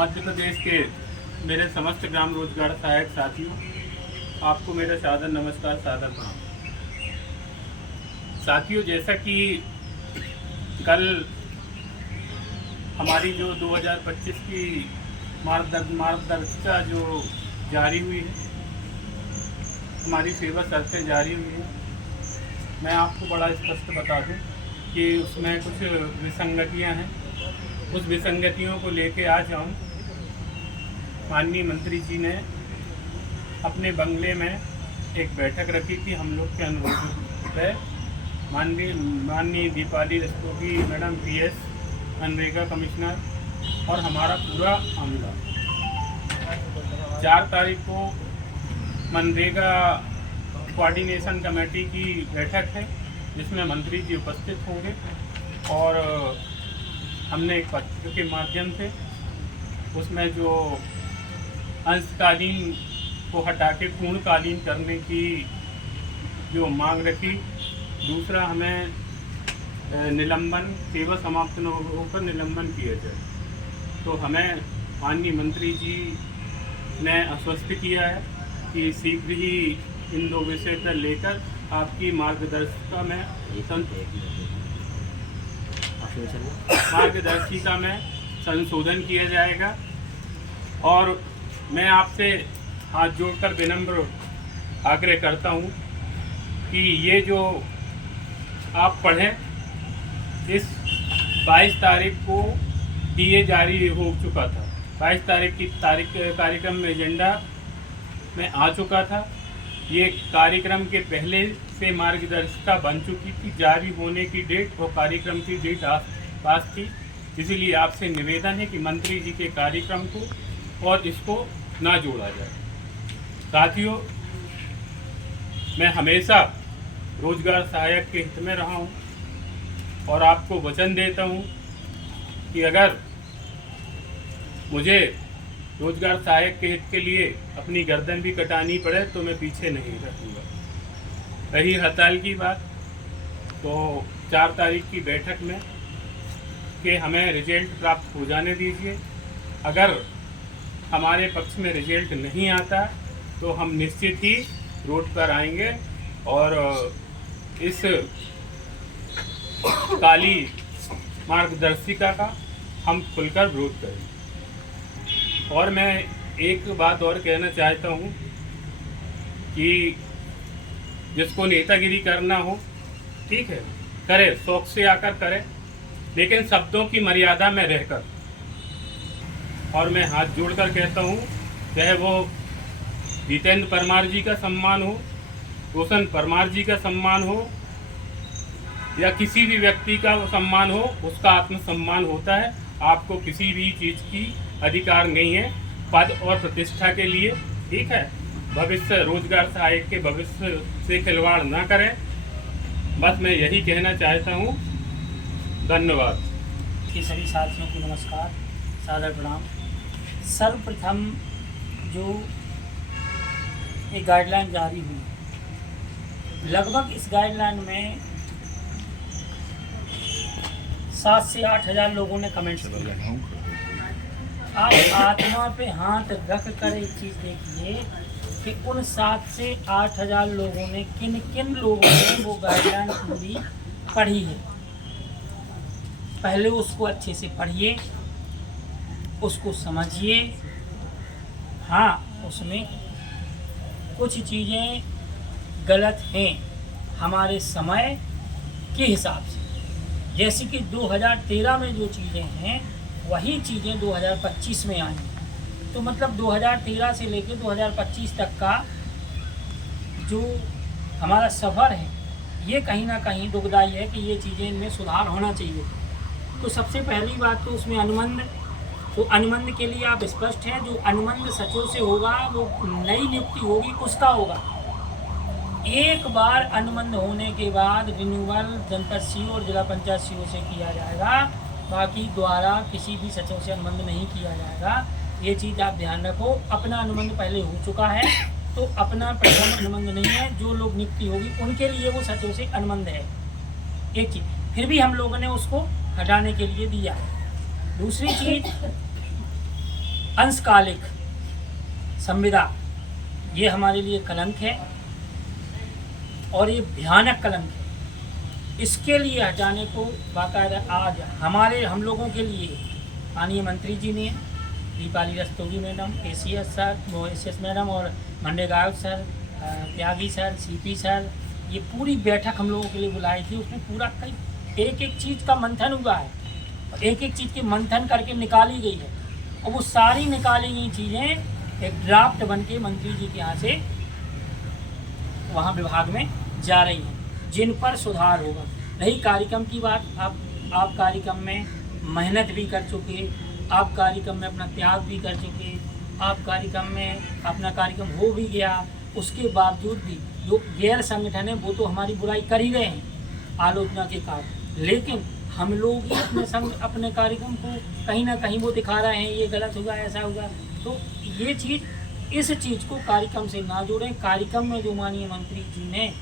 मध्य प्रदेश के मेरे समस्त ग्राम रोजगार सहायक साथियों, आपको मेरा सादर नमस्कार, सादर प्रणाम। साथियों, जैसा कि कल हमारी जो 2025 की मार्गदर्शिका जो जारी हुई है, हमारी सेवा शर्तें जारी हुई है, मैं आपको बड़ा स्पष्ट बता दूं कि उसमें कुछ विसंगतियां हैं। उस विसंगतियों को लेके आज हम माननीय मंत्री जी ने अपने बंगले में एक बैठक रखी थी। हम लोग के अनुरोध पे माननीय Deepali Rastogi madam PS MNREGA commissioner और हमारा पूरा अमला 4 तारीख को मनरेगा कोऑर्डिनेशन कमेटी की बैठक है, जिसमें मंत्री जी उपस्थित होंगे और हमने एक पत्र के माध्यम से उसमें जो अंशकालीन को हटा के पूर्णकालीन करने की जो मांग रखी। दूसरा, हमें निलंबन, सेवा समाप्त न होकर निलंबन किया जाए। तो हमें माननीय मंत्री जी ने आश्वस्त किया है कि शीघ्र ही इन 2 विषय पर लेकर आपकी मार्गदर्शिका में संशोधन किया जाएगा। और मैं आपसे हाथ जोड़कर विनम्र आग्रह करता हूं कि ये जो आप पढ़ें, इस 22 तारीख को ही ये जारी हो चुका था। 22 तारीख की कार्यक्रम में एजेंडा में आ चुका था। ये कार्यक्रम के पहले से मार्गदर्शिका बन चुकी थी, जारी होने की डेट और कार्यक्रम की डेट पास थी। इसीलिए आपसे निवेदन है कि मंत्री जी के कार्यक्रम को और इसको ना जोड़ा जाए। साथियों, मैं हमेशा रोजगार सहायक के हित में रहा हूं और आपको वचन देता हूं कि अगर मुझे रोजगार सहायक के हित के लिए अपनी गर्दन भी कटानी पड़े तो मैं पीछे नहीं रखूँगा। रही हड़ताल की बात, तो 4 तारीख की बैठक में कि हमें रिजल्ट प्राप्त हो जाने दीजिए। अगर हमारे पक्ष में रिजल्ट नहीं आता तो हम निश्चित ही रोड पर आएंगे और इस काली मार्गदर्शिका का हम खुलकर विरोध करेंगे। और मैं एक बात और कहना चाहता हूँ कि जिसको नेतागिरी करना हो, ठीक है, करे, शौक से आकर करे, लेकिन शब्दों की मर्यादा में रहकर। और मैं हाथ जोड़कर कहता हूँ, चाहे वो जितेंद्र परमार जी का सम्मान हो, रोशन परमार जी का सम्मान हो, या किसी भी व्यक्ति का वो सम्मान हो, उसका आत्मसम्मान होता है। आपको किसी भी चीज़ की अधिकार नहीं है पद और प्रतिष्ठा के लिए, ठीक है। भविष्य, रोजगार सहायक के भविष्य से खिलवाड़ ना करें। बस मैं यही कहना चाहता हूँ। धन्यवाद। कि सभी साथियों को नमस्कार, सादर प्रणाम। सर्वप्रथम जो एक गाइडलाइन जारी हुई, लगभग इस गाइडलाइन में 7 से 8 हज़ार लोगों ने कमेंट्स किए। आप आत्मा पे हाथ रख कर एक चीज़ देखिए कि उन 7 से 8 हज़ार लोगों ने किन किन लोगों ने वो गाइडलाइन पूरी पढ़ी है। पहले उसको अच्छे से पढ़िए, उसको समझिए। हाँ, उसमें कुछ चीज़ें गलत हैं हमारे समय के हिसाब से। जैसे कि 2013 में जो चीज़ें हैं वही चीज़ें 2025 में आई। तो मतलब 2013 से लेकर 2025 तक का जो हमारा सफ़र है, ये कहीं ना कहीं दुखदायी है कि ये चीज़ें इनमें सुधार होना चाहिए। तो सबसे पहली बात तो उसमें अनुबंध, तो अनुबंध के लिए आप स्पष्ट हैं। जो अनुबंध सचिव से होगा, वो नई नियुक्ति होगी, उसका होगा। एक बार अनुबंध होने के बाद रिन्यूअल जनपद सीओ और जिला पंचायत सीओ से किया जाएगा, बाकी द्वारा किसी भी सचिव से अनुबंध नहीं किया जाएगा। ये चीज़ आप ध्यान रखो। अपना अनुबंध पहले हो चुका है, तो अपना प्रथम अनुबंध नहीं है। जो लोग नियुक्ति होगी उनके लिए वो सचिव से अनुबंध है। एक चीज़ फिर भी हम लोगों ने उसको हटाने के लिए दिया है। दूसरी चीज़, अंशकालिक संविदा, ये हमारे लिए कलंक है और ये भयानक कलंक है। इसके लिए हटाने को बाकायदा आज हम लोगों के लिए माननीय मंत्री जी ने, Deepali Rastogi madam, ACS sir, OSS madam और मंडे गायक सर, त्यागी सर, CP सर, ये पूरी बैठक हम लोगों के लिए बुलाई थी। उसमें पूरा कई एक चीज़ का मंथन हुआ है, एक चीज़ की मंथन करके निकाली गई है और वो सारी निकाली गई चीज़ें एक ड्राफ्ट बन के मंत्री जी के यहाँ से वहाँ विभाग में जा रही हैं, जिन पर सुधार होगा। रही कार्यक्रम की बात, आप कार्यक्रम में मेहनत भी कर चुके, आप कार्यक्रम में अपना त्याग भी कर चुके, आप कार्यक्रम में अपना कार्यक्रम हो भी गया, उसके बावजूद भी जो गैर संगठन है वो तो हमारी बुराई कर ही रहे हैं आलोचना के कारण, लेकिन हम लोग ही अपने कार्यक्रम को कहीं ना कहीं वो दिखा रहे हैं, ये गलत होगा, ऐसा होगा। तो ये चीज़, इस चीज़ को कार्यक्रम से ना जोड़ें। कार्यक्रम में जो माननीय मंत्री जी ने